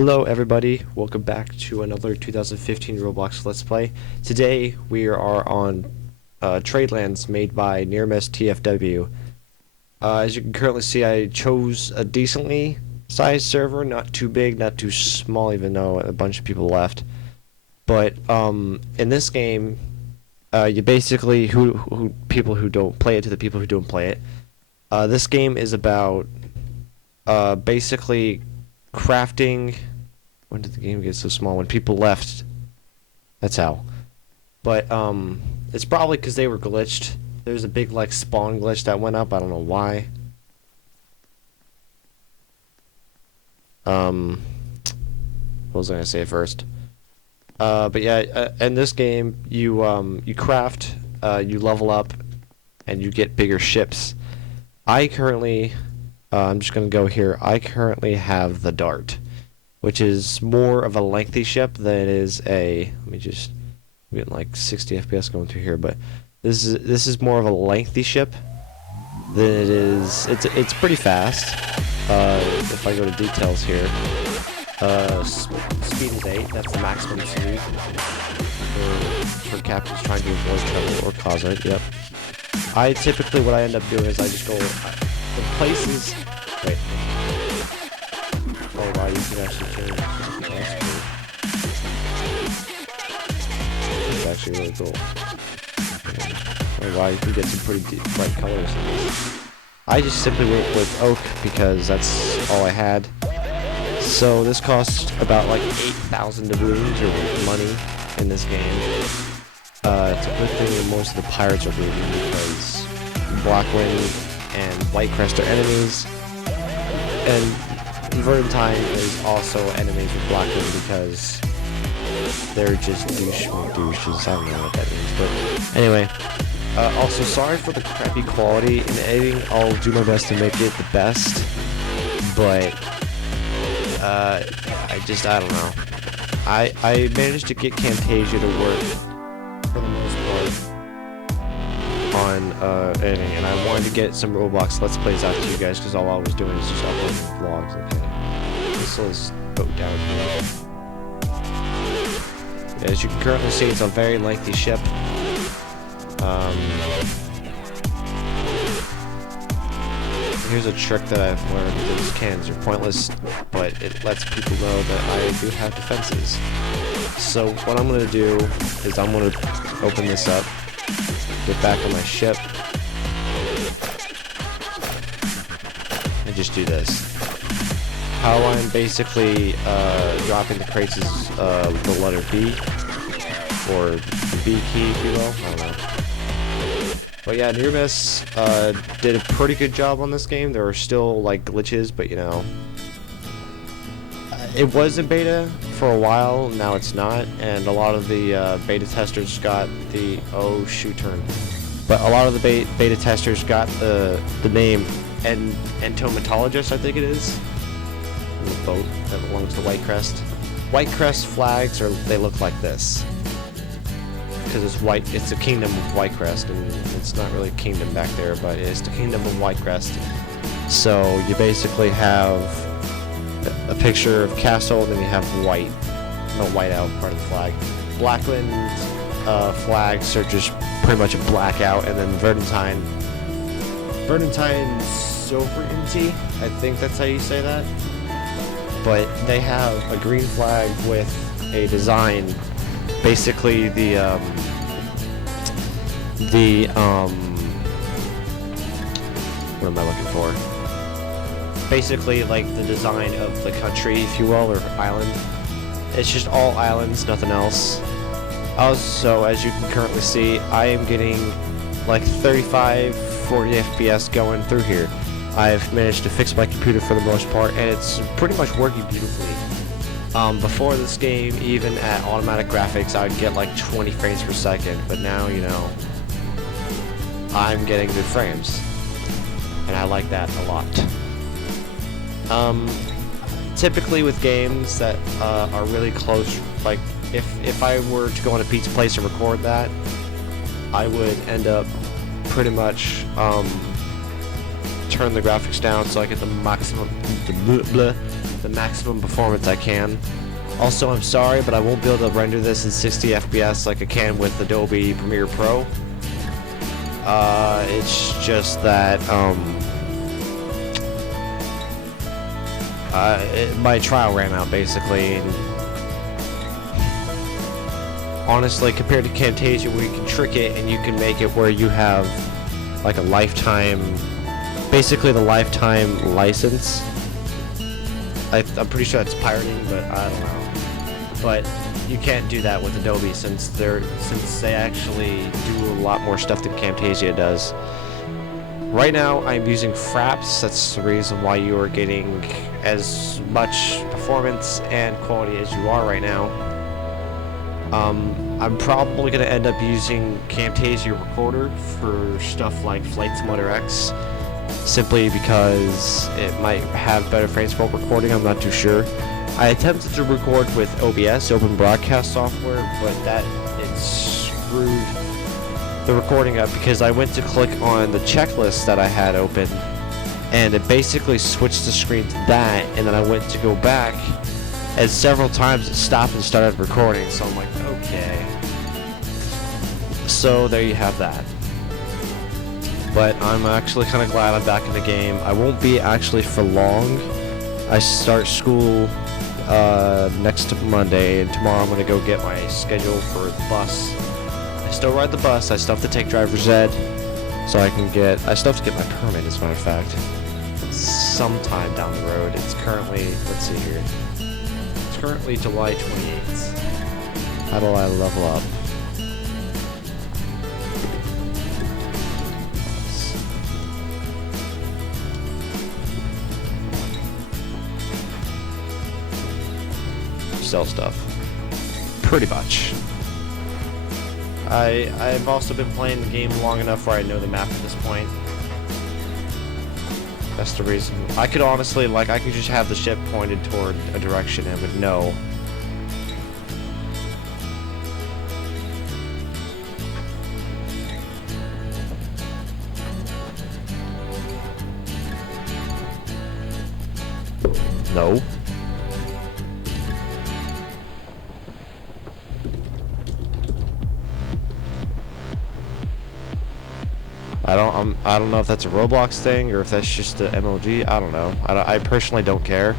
Hello everybody, welcome back to another 2015 Roblox Let's Play. Today we are on Tradelands made by Near Miss TFW. As you can currently see, I chose a decently sized server, not too big, not too small even though a bunch of people left. But in this game, you basically, people who don't play it to the people who don't play it. This game is about basically crafting. When did the game get so small? When people left. That's how. But it's probably because they were glitched. There's a big like spawn glitch that went up. I don't know why. What was I gonna say first? But yeah, in this game you craft, you level up, and you get bigger ships. I currently, I'm just gonna go here. I currently have the Dart, which is more of a lengthy ship than it is a. Let me just. I'm getting like 60 FPS going through here, but this is more of a lengthy ship than it is. It's pretty fast. If I go to details here, speed is 8. That's the maximum speed for captains trying to avoid trouble or cause it. Yep. I typically what I end up doing is I just go the places. Wait. Oh wow, you can actually change. That's actually really cool. Oh wow, you can get some pretty deep, bright colors in this. I just simply went with oak because that's all I had. So this costs about like 8,000 doubloons or money in this game. It's a good thing that most of the pirates are looting because Blackwind and Whitecrest are enemies, and Verdantine is also enemies with Blackwind because they're just douches. I don't know what that means, but anyway. Also, sorry for the crappy quality in editing. I'll do my best to make it the best, but I don't know. I managed to get Camtasia to work for the most part on editing, and I wanted to get some Roblox Let's Plays out to you guys because all I was doing is just uploading vlogs. Okay, this is boat down here. As you can currently see, it's a very lengthy ship. Here's a trick that I've learned. These cannons are pointless, but it lets people know that I do have defenses. So what I'm going to do is I'm going to open this up, get back on my ship, and just do this. How I'm basically dropping the crates is the letter B, or the B key, if you will. I don't know. But yeah, Near Miss did a pretty good job on this game. There were still like glitches, but you know, it was in beta for a while. Now it's not, and a lot of the beta testers got the But a lot of the beta testers got the name Entomatologist, I think it is. The boat that belongs to Whitecrest. Whitecrest flags they look like this. Because it's white, it's the kingdom of Whitecrest, and it's not really a kingdom back there, but it's the kingdom of Whitecrest. So you basically have a picture of castle, and then you have white, the white out part of the flag. Blackwind flags are just pretty much a blackout, and then Verdantine's sovereignty, I think that's how you say that. But they have a green flag with a design. Basically, what am I looking for? Basically, like the design of the country, if you will, or island. It's just all islands, nothing else. Also, as you can currently see, I am getting like 35, 40 FPS going through here. I've managed to fix my computer for the most part, and it's pretty much working beautifully. Before this game, even at automatic graphics, I would get like 20 frames per second, but now, you know, I'm getting good frames, and I like that a lot. Typically with games that are really close, like if I were to go on a pizza place and record that, I would end up pretty much turn the graphics down so I get the maximum the maximum performance I can. Also, I'm sorry, but I won't be able to render this in 60 FPS like I can with Adobe Premiere Pro. It's just that, my trial ran out, basically. And honestly, compared to Camtasia, where you can trick it and you can make it where you have, like, a lifetime, basically the lifetime license. I'm pretty sure that's pirating, but I don't know. But you can't do that with Adobe since they actually do a lot more stuff than Camtasia does. Right now, I'm using Fraps. That's the reason why you are getting as much performance and quality as you are right now. I'm probably going to end up using Camtasia Recorder for stuff like Flight Simulator X, simply because it might have better frames per recording. I'm not too sure. I attempted to record with OBS, Open Broadcast Software, but it screwed the recording up because I went to click on the checklist that I had open, and it basically switched the screen to that, and then I went to go back, and several times it stopped and started recording, so I'm like, okay. So there you have that. But I'm actually kind of glad I'm back in the game. I won't be actually for long. I start school next Monday, and tomorrow I'm going to go get my schedule for the bus. I still ride the bus. I still have to take driver's ed, so I still have to get my permit, as a matter of fact, sometime down the road. It's currently, let's see here, it's currently July 28th. How do I level up? Sell stuff. Pretty much. I've also been playing the game long enough where I know the map at this point. That's the reason. I could honestly, I could just have the ship pointed toward a direction and would know. No. I don't know if that's a Roblox thing or if that's just a MLG. I don't know. I personally don't care.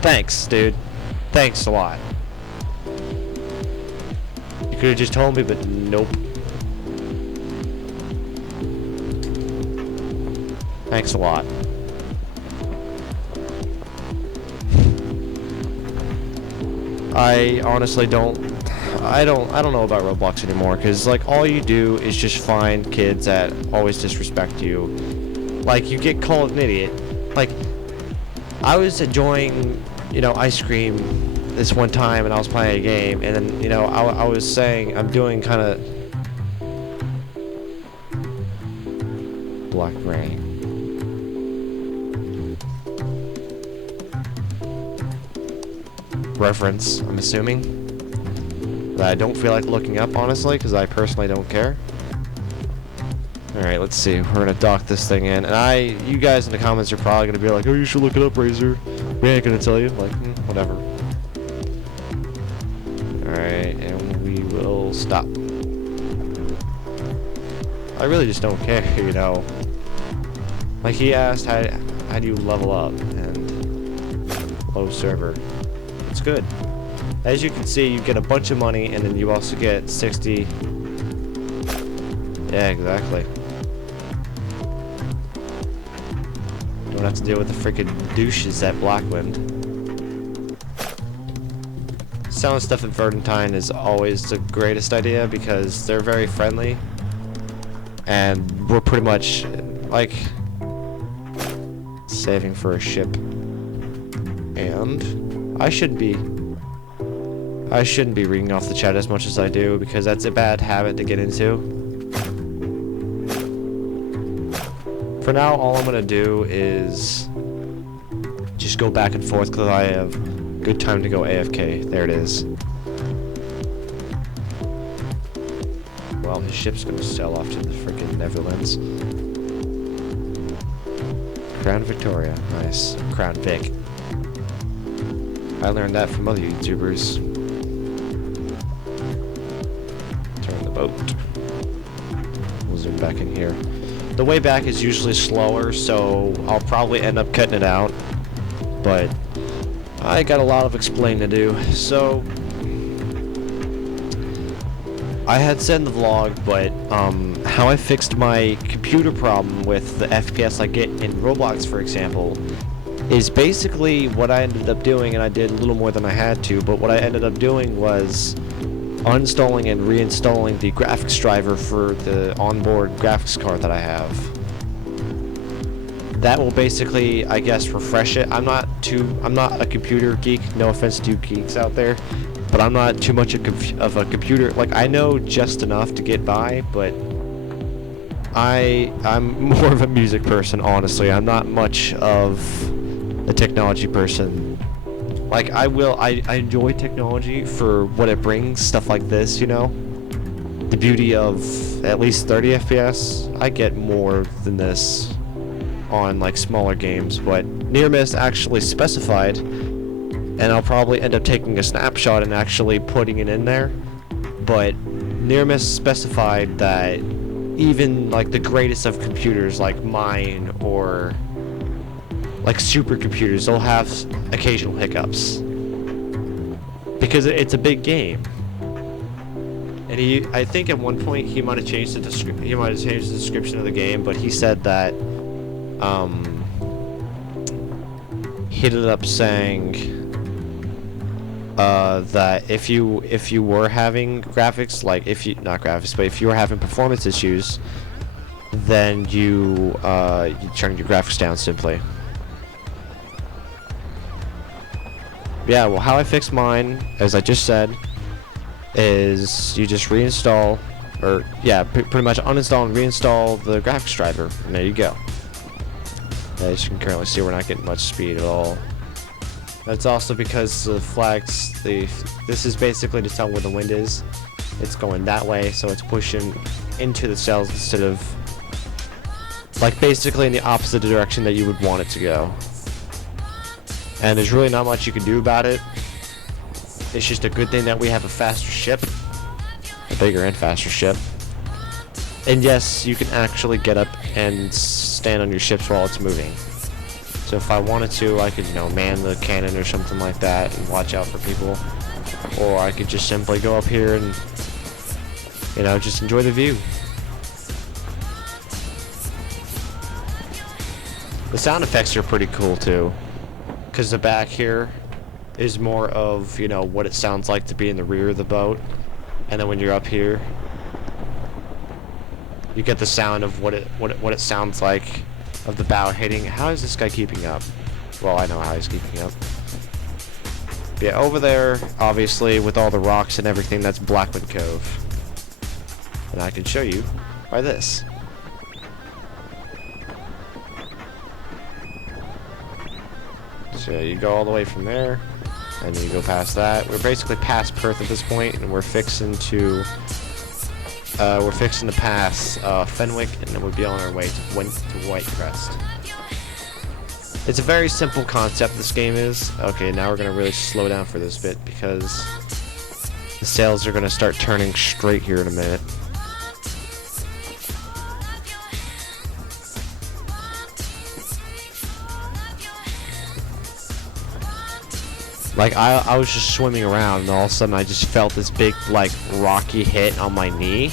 Thanks, dude. Thanks a lot. You could have just told me, but nope. Thanks a lot. I honestly don't know about Roblox anymore, because all you do is just find kids that always disrespect you. You get called an idiot. I was enjoying, ice cream this one time, and I was playing a game, and then, I was saying I'm doing kind of Black Rain. Reference, I'm assuming. That I don't feel like looking up, honestly, because I personally don't care. Alright, let's see. We're gonna dock this thing in. And you guys in the comments are probably gonna be like, oh, you should look it up, Razor. We ain't gonna tell you. Whatever. Alright, and we will stop. I really just don't care, he asked, how do you level up? And low server. It's good. As you can see, you get a bunch of money, and then you also get 60. Yeah, exactly. Don't have to deal with the freaking douches at Blackwind. Selling stuff at Verdantine is always the greatest idea because they're very friendly, and we're pretty much saving for a ship. And I shouldn't be reading off the chat as much as I do, because that's a bad habit to get into. For now, all I'm gonna do is just go back and forth because I have good time to go AFK. There it is. Well, his ship's gonna sail off to the frickin' Netherlands. Crown Victoria. Nice. Crown Vic. I learned that from other YouTubers. Turn the boat. We'll zoom back in here. The way back is usually slower, so I'll probably end up cutting it out. But I got a lot of explaining to do. So I had said in the vlog, but how I fixed my computer problem with the FPS I get in Roblox, for example, is basically what I ended up doing, and I did a little more than I had to, but what I ended up doing was uninstalling and reinstalling the graphics driver for the onboard graphics card that I have. That will basically, I guess, refresh it. I'm not a computer geek, no offense to you geeks out there, but I'm not too much of a computer, like, I know just enough to get by, but I'm more of a music person, honestly. I'm not much of a technology person. Like, I enjoy technology for what it brings, stuff like this, you know? The beauty of at least 30 FPS. I get more than this on, like, smaller games, but Near Miss actually specified, and I'll probably end up taking a snapshot and actually putting it in there, but Near Miss specified that even, like, the greatest of computers, like mine, or like supercomputers, they'll have occasional hiccups because it's a big game. And I think at one point he might have changed the description of the game, but he said that he ended up saying that if you were having graphics, like not graphics, but if you were having performance issues, then you turn your graphics down simply. Yeah, well, how I fixed mine, as I just said, is you just reinstall, or yeah, pretty much uninstall and reinstall the graphics driver, and there you go. As you can currently see, we're not getting much speed at all. That's also because the flags, this is basically to tell where the wind is. It's going that way, so it's pushing into the cells instead of, like, basically in the opposite direction that you would want it to go. And there's really not much you can do about it. It's just a good thing that we have a faster ship. A bigger and faster ship. And yes, you can actually get up and stand on your ships while it's moving. So if I wanted to, I could, you know, man the cannon or something like that and watch out for people. Or I could just simply go up here and, you know, just enjoy the view. The sound effects are pretty cool too, because the back here is more of, you know, what it sounds like to be in the rear of the boat, and then when you're up here, you get the sound of what it sounds like of the bow hitting. How is this guy keeping up? Well, I know how he's keeping up. But yeah, over there, obviously, with all the rocks and everything, that's Blackwood Cove, and I can show you by this. So you go all the way from there, and then you go past that. We're basically past Perth at this point, and we're fixing to pass Fenwick, and then we'll be on our way to Whitecrest. It's a very simple concept, this game is. Okay, now we're gonna really slow down for this bit because the sails are gonna start turning straight here in a minute. Like, I was just swimming around, and all of a sudden I just felt this big, like, rocky hit on my knee.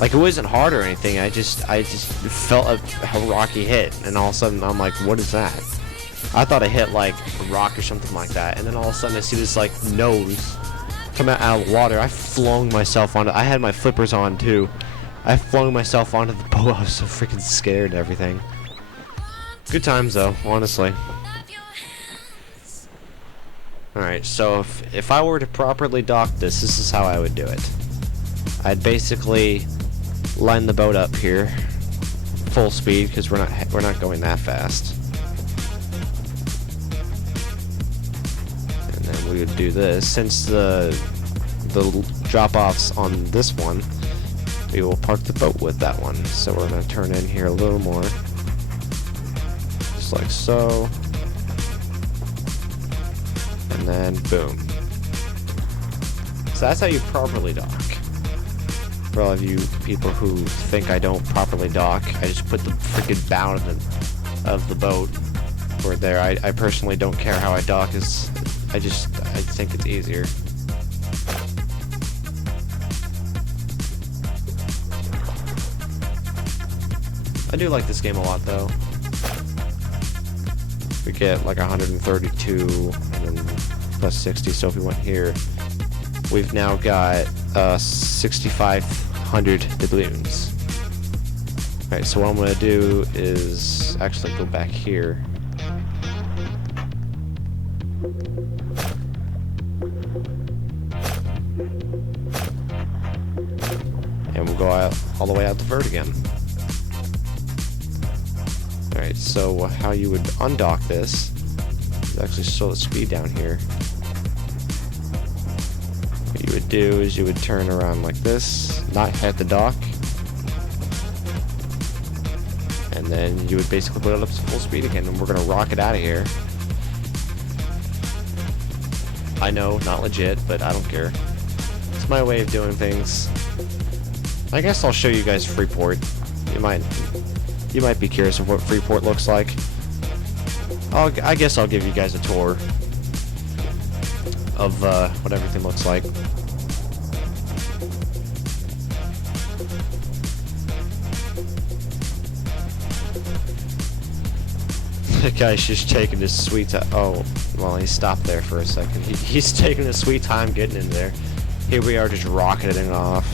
Like, it wasn't hard or anything, I just felt a rocky hit, and all of a sudden I'm like, what is that? I thought I hit, like, a rock or something like that, and then all of a sudden I see this, like, nose come out of the water. I flung myself onto, I had my flippers on, too. I flung myself onto the boat. I was so freaking scared and everything. Good times, though, honestly. Alright, so if I were to properly dock this is how I would do it. I'd basically line the boat up here, full speed, because we're not going that fast. And then we would do this. Since the drop-offs on this one, we will park the boat with that one. So we're going to turn in here a little more. like so. And then boom. So that's how you properly dock. For all of you people who think I don't properly dock, I just put the freaking bow of the boat or there. I personally don't care how I dock. I think it's easier. I do like this game a lot though. We get like 132 and then plus 60, so if we went here, we've now got 6,500 doubloons. Alright, so what I'm gonna do is actually go back here. And we'll go out all the way out the vert again. Alright, so how you would undock this is actually slow the speed down here. What you would do is you would turn around like this, not hit the dock, and then you would basically put it up to full speed again, and we're gonna rocket out of here. I know, not legit, but I don't care. It's my way of doing things. I guess I'll show you guys Freeport. You might be curious of what Freeport looks like. I guess I'll give you guys a tour of what everything looks like. The guy's just taking his sweet time. Oh, well, he stopped there for a second. He's taking his sweet time getting in there. Here we are just rocketing off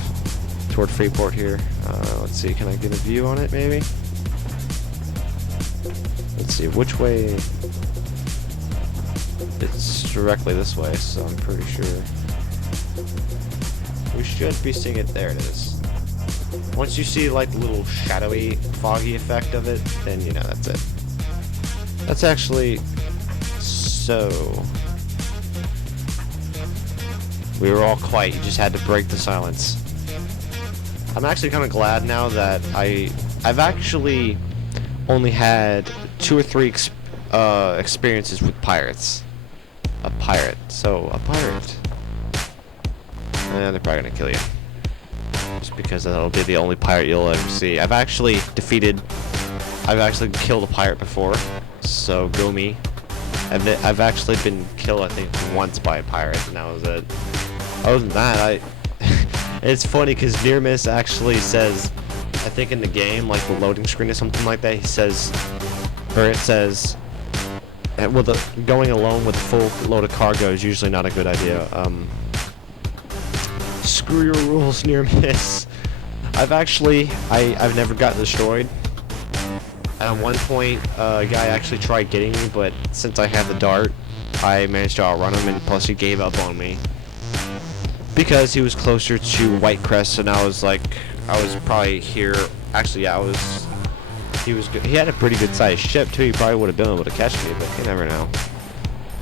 toward Freeport here. Let's see, can I get a view on it maybe? Let's see, which way? It's directly this way, so I'm pretty sure we should be seeing it. There it is. Once you see like the little shadowy, foggy effect of it, then you know that's it. That's actually so. We were all quiet. You just had to break the silence. I'm actually kind of glad now that I've actually only had 2 or 3 experiences with pirates. A pirate. So, a pirate. They're probably gonna kill you. Just because that'll be the only pirate you'll ever see. I've actually killed a pirate before. So, go me. I've actually been killed, I think, once by a pirate, and that was it. Other than that, it's funny because near miss actually says, I think in the game, like the loading screen or something like that, he says, or it says, well, going alone with a full load of cargo is usually not a good idea. Screw your rules, near miss. I've never gotten destroyed. At one point, a guy actually tried getting me, but since I had the dart, I managed to outrun him, and plus he gave up on me. Because he was closer to White Crest, and I was probably here. Actually, yeah, he was good. He had a pretty good sized ship too. He probably would have been able to catch me, but you never know.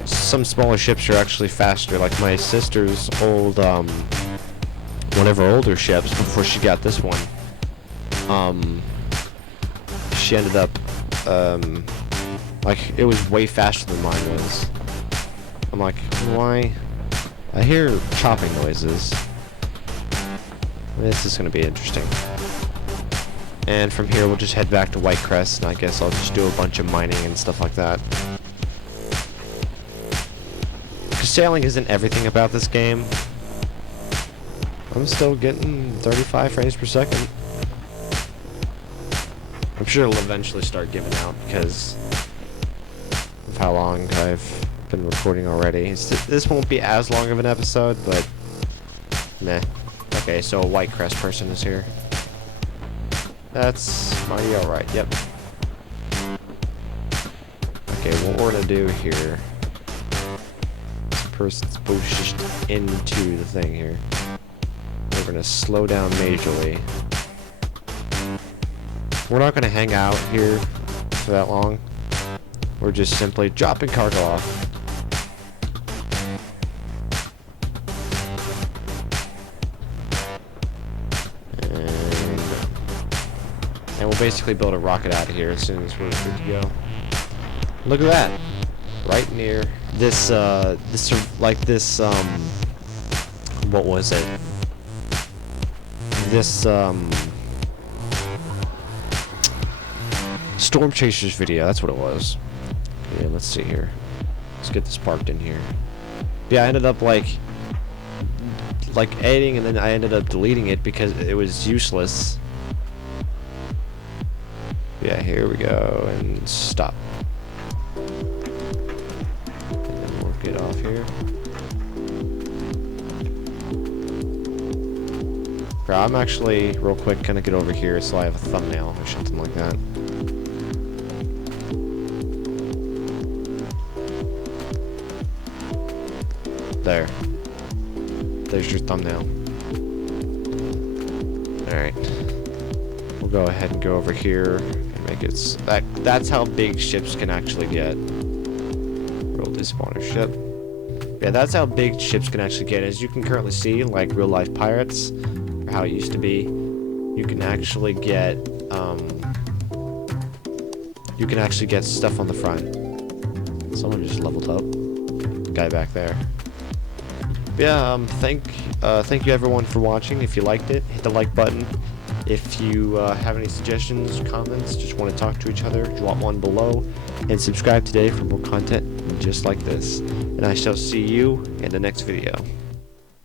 Some smaller ships are actually faster. Like my sister's old, one of her older ships before she got this one. She ended up, like it was way faster than mine was. I'm like, why? I hear chopping noises. This is going to be interesting. And from here, we'll just head back to White Crest, and I guess I'll just do a bunch of mining and stuff like that. Because sailing isn't everything about this game. I'm still getting 35 frames per second. I'm sure it'll eventually start giving out because of how long I've been recording already. This won't be as long of an episode, but meh. Okay, so a White Crest person is here. That's mighty alright, yep. Okay, what we're gonna do here, this person's pushed into the thing here. We're gonna slow down majorly. We're not gonna hang out here for that long. We're just simply dropping cargo off. And we'll basically build a rocket out of here as soon as we're good to go. Look at that. Right near this, what was it? This, Storm Chasers video, that's what it was. Yeah, let's see here. Let's get this parked in here. Yeah, I ended up like editing, and then I ended up deleting it because it was useless. Yeah, here we go, and stop. And then we'll get off here. I'm actually, real quick, gonna get over here so I have a thumbnail or something like that. There. There's your thumbnail. Alright. We'll go ahead and go over here and make it that's how big ships can actually get. Roll despawner ship. Yeah, that's how big ships can actually get. As you can currently see, like real life pirates, or how it used to be, you can actually get stuff on the front. Someone just leveled up. Guy back there. Yeah, thank you everyone for watching. If you liked it, hit the like button. If you have any suggestions, comments, just want to talk to each other, drop one below, and subscribe today for more content just like this. And I shall see you in the next video.